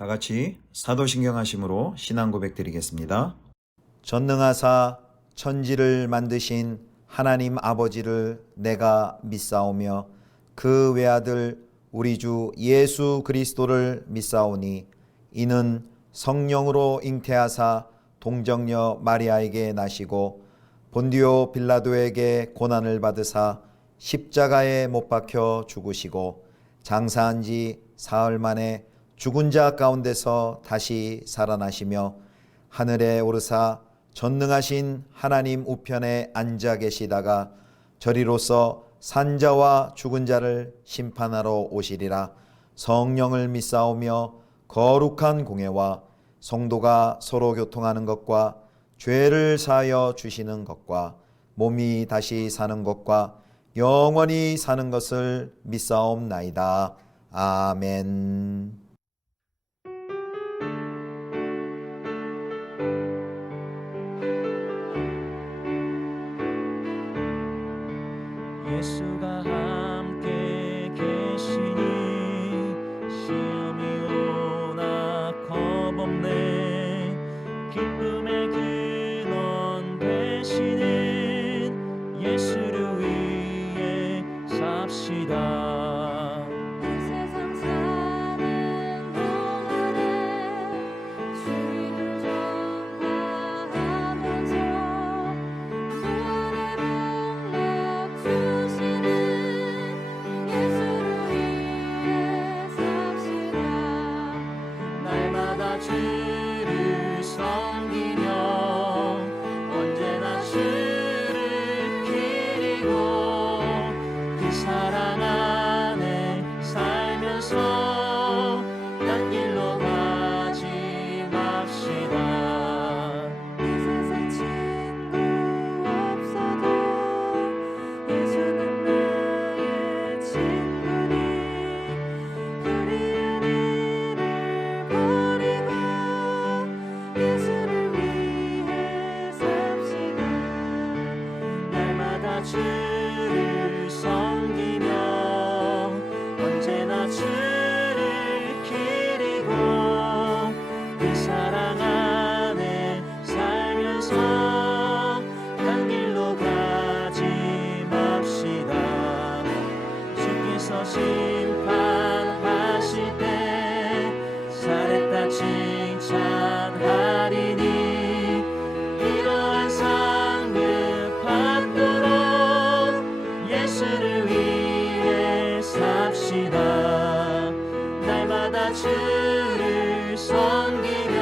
다 같이 사도신경 하심으로 신앙 고백 드리겠습니다. 전능하사 천지를 만드신 하나님 아버지를 내가 믿사오며 그 외아들 우리 주 예수 그리스도를 믿사오니 이는 성령으로 잉태하사 동정녀 마리아에게 나시고 본디오 빌라도에게 고난을 받으사 십자가에 못 박혀 죽으시고 장사한 지 사흘 만에 죽은 자 가운데서 다시 살아나시며 하늘에 오르사 전능하신 하나님 우편에 앉아 계시다가 저리로서 산자와 죽은 자를 심판하러 오시리라. 성령을 믿사오며 거룩한 공예와 성도가 서로 교통하는 것과 죄를 사하여 주시는 것과 몸이 다시 사는 것과 영원히 사는 것을 믿사옵나이다. 아멘. 예수가 함께 계시니 시험이 오나 겁없네. 기쁨의 근원 되시는 예수를 위해 삽시다. 이 세상 사는 동안에 주님을 전파하면서 구원의 능력 주시는 예수를 위해 삽시다. 날마다 주를 섬기며 언제나 주를 기리고 그 사랑 안에 살면서 딴 길로 가지 맙시다. 이 세상 친구 없어도 예수는 나의 친구니 불의한 일을 버리고 예수를 위해 삽시다. 날마다 주를 섬기며 언제나 주를 기리고 그 사랑 안에 살면서 딴 길로 가지 맙시다. 주께서 심판하실 때 잘했다 칭찬하리니 이러한 상급 받도록 예수를 위해 삽시다. 날마다 주를 섬기며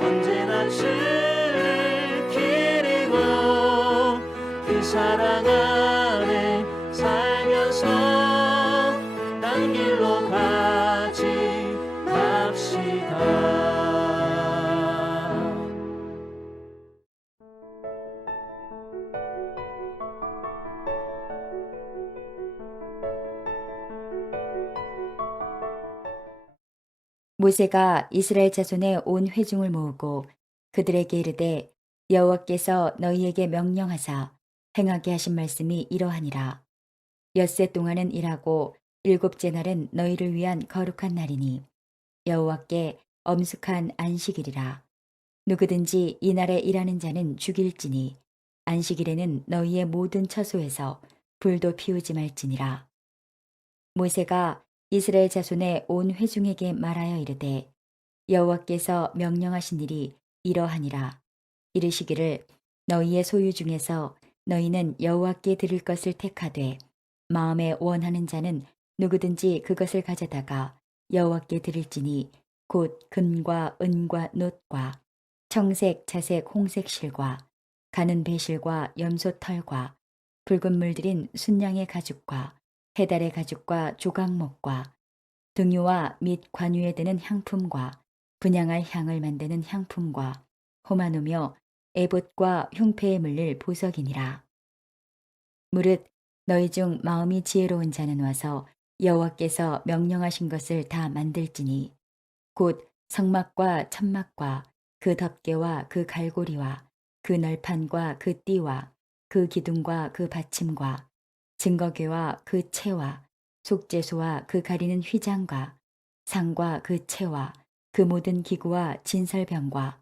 언제나 주를 기리고 그 사랑 안에 살면서 딴 길로 가지 맙시다. 모세가 이스라엘 자손의 온 회중을 모으고 그들에게 이르되 여호와께서 너희에게 명령하사 행하게 하신 말씀이 이러하니라. 엿새 동안은 일하고 일곱째 날은 너희를 위한 거룩한 날이니 여호와께 엄숙한 안식일이라. 누구든지 이 날에 일하는 자는 죽일지니 안식일에는 너희의 모든 처소에서 불도 피우지 말지니라. 모세가 이스라엘 자손의 온 회중에게 말하여 이르되 여호와께서 명령하신 일이 이러하니라. 이르시기를 너희의 소유 중에서 너희는 여호와께 드릴 것을 택하되 마음에 원하는 자는 누구든지 그것을 가져다가 여호와께 드릴지니 곧 금과 은과 놋과 청색, 자색, 홍색 실과 가는 배실과 염소 털과 붉은 물들인 순양의 가죽과 해달의 가죽과 조각목과 등유와 및 관유에 드는 향품과 분향할 향을 만드는 향품과 호마노며 에봇과 흉패에 물릴 보석이니라. 무릇 너희 중 마음이 지혜로운 자는 와서 여호와께서 명령하신 것을 다 만들지니 곧 성막과 천막과 그 덮개와 그 갈고리와 그 널판과 그 띠와 그 기둥과 그 받침과 증거궤와 그 채와 속죄소와 그 가리는 휘장과 상과 그 채와 그 모든 기구와 진설병과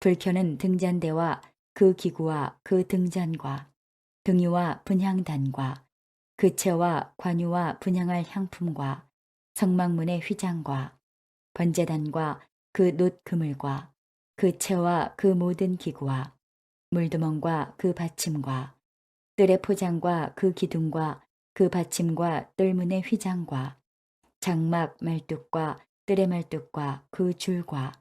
불켜는 등잔대와 그 기구와 그 등잔과 등유와 분향단과 그 채와 관유와 분향할 향품과 성막문의 휘장과 번제단과 그 놋 그물과 그 채와 그 모든 기구와 물두멍과 그 받침과 뜰의 포장과 그 기둥과 그 받침과 뜰문의 휘장과 장막 말뚝과 뜰의 말뚝과 그 줄과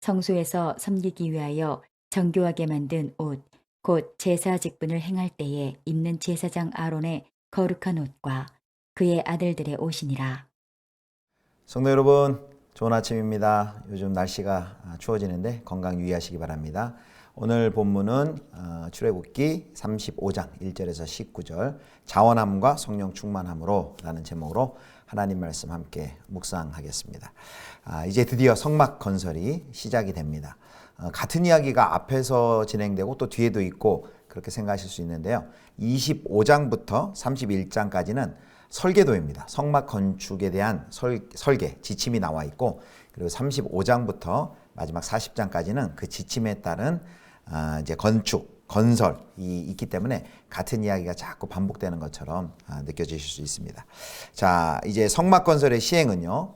성소에서 섬기기 위하여 정교하게 만든 옷, 곧 제사 직분을 행할 때에 입는 제사장 아론의 거룩한 옷과 그의 아들들의 옷이니라. 성도 여러분, 좋은 아침입니다. 요즘 날씨가 추워지는데 건강 유의하시기 바랍니다. 오늘 본문은 출애굽기 35장 1절에서 19절 자원함과 성령 충만함으로 라는 제목으로 하나님 말씀 함께 묵상하겠습니다. 이제 드디어 성막 건설이 시작이 됩니다. 같은 이야기가 앞에서 진행되고 또 뒤에도 있고 그렇게 생각하실 수 있는데요. 25장부터 31장까지는 설계도입니다. 성막 건축에 대한 설계, 지침이 나와 있고, 그리고 35장부터 마지막 40장까지는 그 지침에 따른 이제 건축, 건설이 있기 때문에 같은 이야기가 자꾸 반복되는 것처럼 느껴지실 수 있습니다. 자, 이제 성막 건설의 시행은요,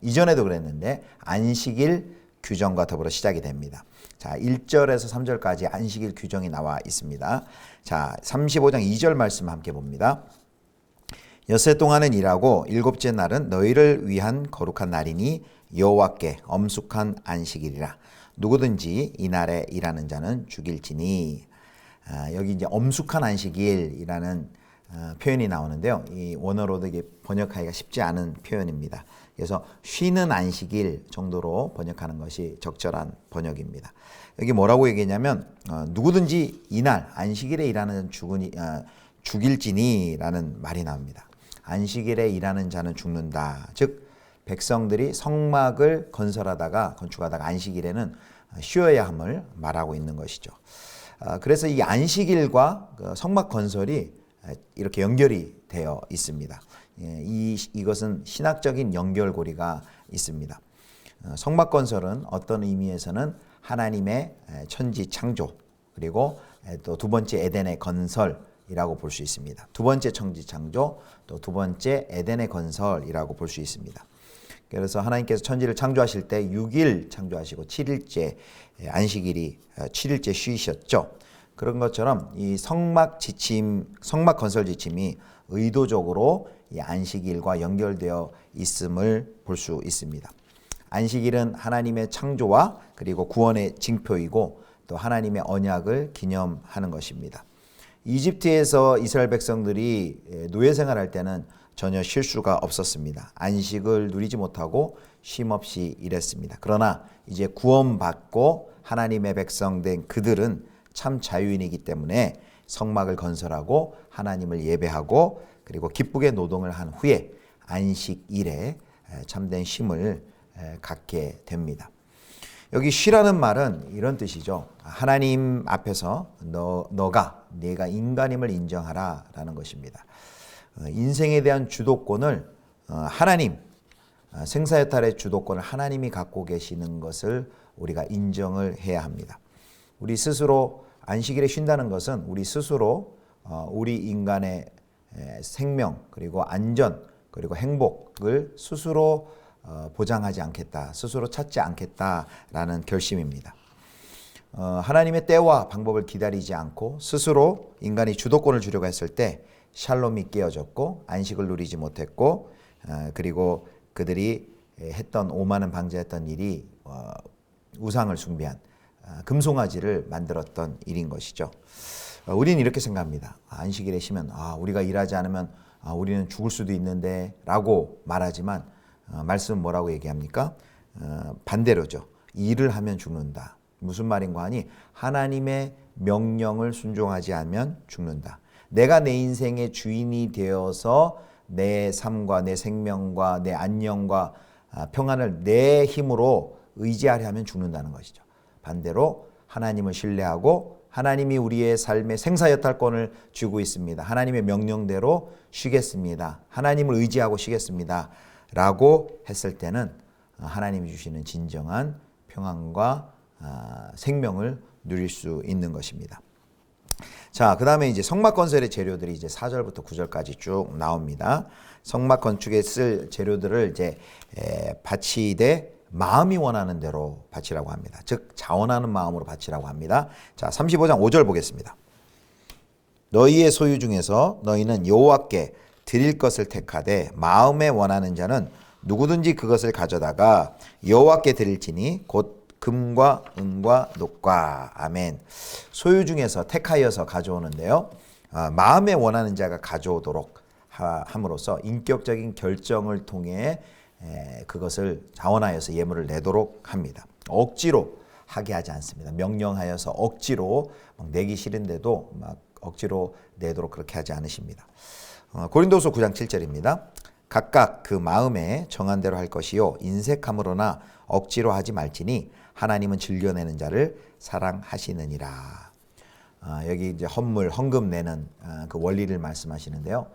이전에도 그랬는데 안식일 규정과 더불어 시작이 됩니다. 자, 1절에서 3절까지 안식일 규정이 나와 있습니다. 자, 35장 2절 말씀 함께 봅니다. 엿새 동안은 일하고 일곱째 날은 너희를 위한 거룩한 날이니 여호와께 엄숙한 안식일이라. 누구든지 이날에 일하는 자는 죽일지니. 여기 이제 엄숙한 안식일이라는 표현이 나오는데요. 이 원어로도 이게 번역하기가 쉽지 않은 표현입니다. 그래서 쉬는 안식일 정도로 번역하는 것이 적절한 번역입니다. 여기 뭐라고 얘기했냐면 누구든지 이날 안식일에 일하는 죽일지니라는 말이 나옵니다. 안식일에 일하는 자는 죽는다. 즉 백성들이 성막을 건축하다가 안식일에는 쉬어야 함을 말하고 있는 것이죠. 그래서 이 안식일과 성막 건설이 이렇게 연결이 되어 있습니다. 이것은 신학적인 연결고리가 있습니다. 성막 건설은 어떤 의미에서는 하나님의 천지 창조, 그리고 또 두 번째 에덴의 건설이라고 볼 수 있습니다. 두 번째 천지 창조, 또 두 번째 에덴의 건설이라고 볼 수 있습니다. 그래서 하나님께서 천지를 창조하실 때 6일 창조하시고 7일째 안식일이 7일째 쉬셨죠. 그런 것처럼 이 성막 건설 지침이 의도적으로 이 안식일과 연결되어 있음을 볼 수 있습니다. 안식일은 하나님의 창조와 그리고 구원의 징표이고 또 하나님의 언약을 기념하는 것입니다. 이집트에서 이스라엘 백성들이 노예 생활할 때는 전혀 쉴 수가 없었습니다. 안식을 누리지 못하고 쉼없이 일했습니다. 그러나 이제 구원받고 하나님의 백성 된 그들은 참 자유인이기 때문에 성막을 건설하고 하나님을 예배하고 그리고 기쁘게 노동을 한 후에 안식일에 참된 쉼을 갖게 됩니다. 여기 쉬라는 말은 이런 뜻이죠. 하나님 앞에서 내가 인간임을 인정하라 라는 것입니다. 인생에 대한 주도권을 하나님, 생사여탈의 주도권을 하나님이 갖고 계시는 것을 우리가 인정을 해야 합니다. 우리 스스로 안식일에 쉰다는 것은 우리 스스로 우리 인간의 생명 그리고 안전 그리고 행복을 스스로 보장하지 않겠다, 스스로 찾지 않겠다라는 결심입니다. 하나님의 때와 방법을 기다리지 않고 스스로 인간이 주도권을 주려고 했을 때 샬롬이 깨어졌고 안식을 누리지 못했고 그리고 그들이 했던 오만은 방자했던 일이 우상을 숭배한 금송아지를 만들었던 일인 것이죠. 우리는 이렇게 생각합니다. 안식일에 쉬면 우리가 일하지 않으면 우리는 죽을 수도 있는데 라고 말하지만 말씀은 뭐라고 얘기합니까? 반대로죠. 일을 하면 죽는다. 무슨 말인가 하니 하나님의 명령을 순종하지 않으면 죽는다. 내가 내 인생의 주인이 되어서 내 삶과 내 생명과 내 안녕과 평안을 내 힘으로 의지하려 하면 죽는다는 것이죠. 반대로 하나님을 신뢰하고 하나님이 우리의 삶의 생사여탈권을 주고 있습니다. 하나님의 명령대로 쉬겠습니다. 하나님을 의지하고 쉬겠습니다. 라고 했을 때는 하나님이 주시는 진정한 평안과 생명을 누릴 수 있는 것입니다. 자, 그 다음에 이제 성막 건설의 재료들이 이제 4절부터 9절까지 쭉 나옵니다. 성막 건축에 쓸 재료들을 이제 바치되 마음이 원하는 대로 바치라고 합니다. 즉 자원하는 마음으로 바치라고 합니다. 자, 35장 5절 보겠습니다. 너희의 소유 중에서 너희는 여호와께 드릴 것을 택하되 마음에 원하는 자는 누구든지 그것을 가져다가 여호와께 드릴지니 곧 금과 은과 녹과. 아멘. 소유 중에서 택하여서 가져오는데요. 마음에 원하는 자가 가져오도록 함으로써 인격적인 결정을 통해 그것을 자원하여서 예물을 내도록 합니다. 억지로 하게 하지 않습니다. 명령하여서 억지로 막 내기 싫은데도 막 억지로 내도록 그렇게 하지 않으십니다. 고린도서 9장 7절입니다. 각각 그 마음에 정한 대로 할 것이요 인색함으로나 억지로 하지 말지니 하나님은 즐겨내는 자를 사랑하시느니라. 여기 이제 헌금 내는 그 원리를 말씀하시는데요.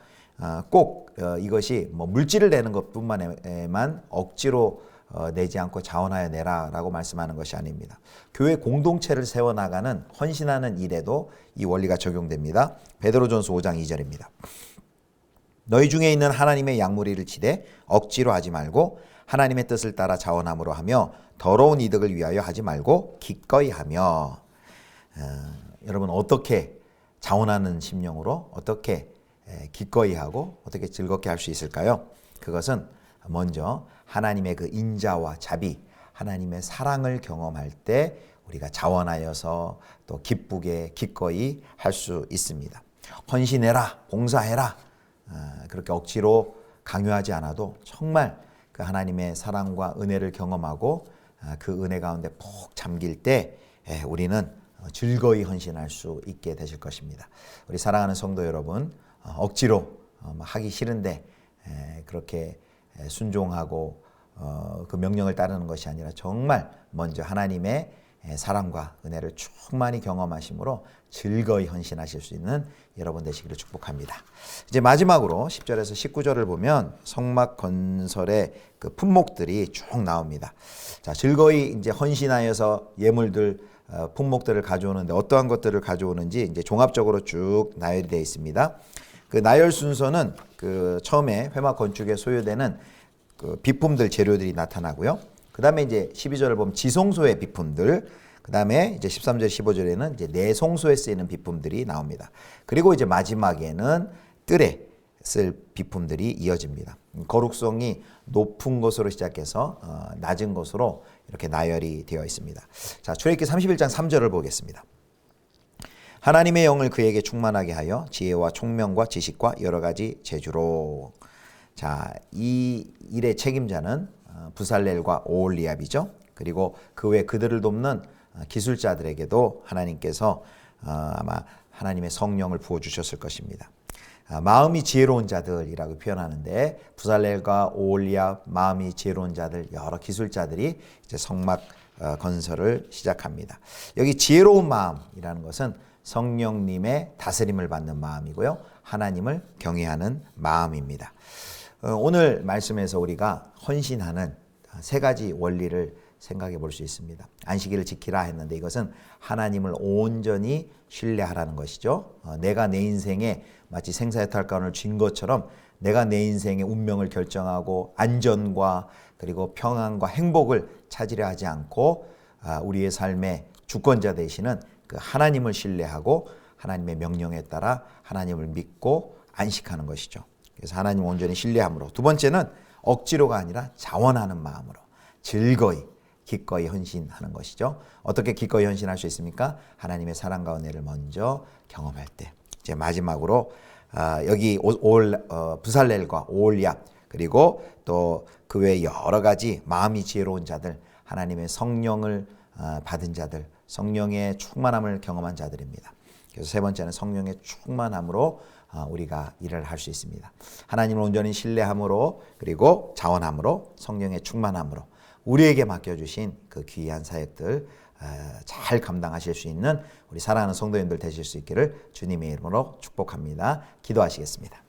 꼭 이것이 뭐 물질을 내는 것뿐만만 억지로 내지 않고 자원하여 내라라고 말씀하는 것이 아닙니다. 교회 공동체를 세워나가는 헌신하는 일에도 이 원리가 적용됩니다. 베드로전서 5장 2절입니다. 너희 중에 있는 하나님의 양무리를 치되 억지로 하지 말고 하나님의 뜻을 따라 자원함으로 하며 더러운 이득을 위하여 하지 말고 기꺼이 하며. 여러분 어떻게 자원하는 심령으로 어떻게 기꺼이 하고 어떻게 즐겁게 할 수 있을까요? 그것은 먼저 하나님의 그 인자와 자비, 하나님의 사랑을 경험할 때 우리가 자원하여서 또 기쁘게 기꺼이 할 수 있습니다. 헌신해라, 봉사해라, 그렇게 억지로 강요하지 않아도 정말 그 하나님의 사랑과 은혜를 경험하고 그 은혜 가운데 푹 잠길 때 우리는 즐거이 헌신할 수 있게 되실 것입니다. 우리 사랑하는 성도 여러분, 억지로 하기 싫은데 그렇게 순종하고 그 명령을 따르는 것이 아니라 정말 먼저 하나님의 사랑과 은혜를 충만히 경험하심으로 즐거이 헌신하실 수 있는 여러분 되시기를 축복합니다. 이제 마지막으로 10절에서 19절을 보면 성막 건설의 그 품목들이 쭉 나옵니다. 자, 즐거이 이제 헌신하여서 예물들, 품목들을 가져오는데 어떠한 것들을 가져오는지 이제 종합적으로 쭉 나열이 되어 있습니다. 그 나열 순서는 그 처음에 회막 건축에 소요되는 그 비품들 재료들이 나타나고요. 그 다음에 이제 12절을 보면 지성소의 비품들, 그 다음에 이제 13절, 15절에는 이제 내성소에 쓰이는 비품들이 나옵니다. 그리고 이제 마지막에는 뜰에 쓸 비품들이 이어집니다. 거룩성이 높은 것으로 시작해서 낮은 것으로 이렇게 나열이 되어 있습니다. 자, 출애굽기 31장 3절을 보겠습니다. 하나님의 영을 그에게 충만하게 하여 지혜와 총명과 지식과 여러 가지 재주로. 자, 이 일의 책임자는 부살렐과 오홀리압이죠. 그리고 그 외 그들을 돕는 기술자들에게도 하나님께서 아마 하나님의 성령을 부어주셨을 것입니다. 마음이 지혜로운 자들이라고 표현하는데 부살렐과 오홀리압, 마음이 지혜로운 자들, 여러 기술자들이 이제 성막 건설을 시작합니다. 여기 지혜로운 마음이라는 것은 성령님의 다스림을 받는 마음이고요. 하나님을 경외하는 마음입니다. 오늘 말씀에서 우리가 헌신하는 세 가지 원리를 생각해 볼 수 있습니다. 안식일을 지키라 했는데 이것은 하나님을 온전히 신뢰하라는 것이죠. 내가 내 인생에 마치 생사여탈권을 쥔 것처럼 내가 내 인생의 운명을 결정하고 안전과 그리고 평안과 행복을 찾으려 하지 않고 우리의 삶의 주권자 되시는 그 하나님을 신뢰하고 하나님의 명령에 따라 하나님을 믿고 안식하는 것이죠. 그래서 하나님 온전히 신뢰함으로. 두 번째는 억지로가 아니라 자원하는 마음으로 즐거이 기꺼이 헌신하는 것이죠. 어떻게 기꺼이 헌신할 수 있습니까? 하나님의 사랑과 은혜를 먼저 경험할 때. 이제 마지막으로 여기 부살렐과 오홀리압 그리고 또 그 외 여러 가지 마음이 지혜로운 자들, 하나님의 성령을 받은 자들, 성령의 충만함을 경험한 자들입니다. 그래서 세 번째는 성령의 충만함으로 우리가 일을 할 수 있습니다. 하나님을 온전히 신뢰함으로 그리고 자원함으로 성령의 충만함으로 우리에게 맡겨주신 그 귀한 사역들 잘 감당하실 수 있는 우리 사랑하는 성도님들 되실 수 있기를 주님의 이름으로 축복합니다. 기도하시겠습니다.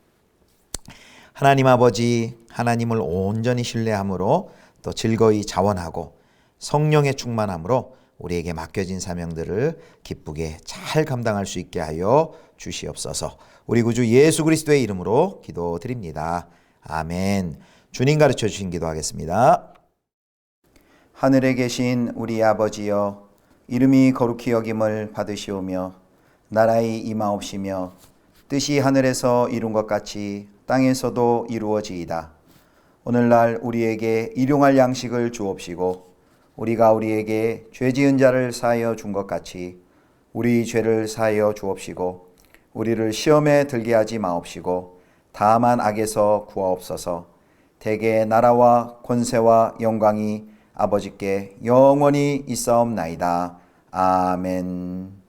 하나님 아버지, 하나님을 온전히 신뢰함으로 또 즐거이 자원하고 성령의 충만함으로 우리에게 맡겨진 사명들을 기쁘게 잘 감당할 수 있게 하여 주시옵소서. 우리 구주 예수 그리스도의 이름으로 기도드립니다. 아멘. 주님 가르쳐 주신 기도하겠습니다. 하늘에 계신 우리 아버지여, 이름이 거룩히 여김을 받으시오며 나라의 임하옵시며 뜻이 하늘에서 이룬 것 같이 땅에서도 이루어지이다. 오늘날 우리에게 일용할 양식을 주옵시고 우리가 우리에게 죄 지은 자를 사하여 준 것 같이 우리 죄를 사하여 주옵시고 우리를 시험에 들게 하지 마옵시고 다만 악에서 구하옵소서. 대개 나라와 권세와 영광이 아버지께 영원히 있사옵나이다. 아멘.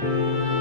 주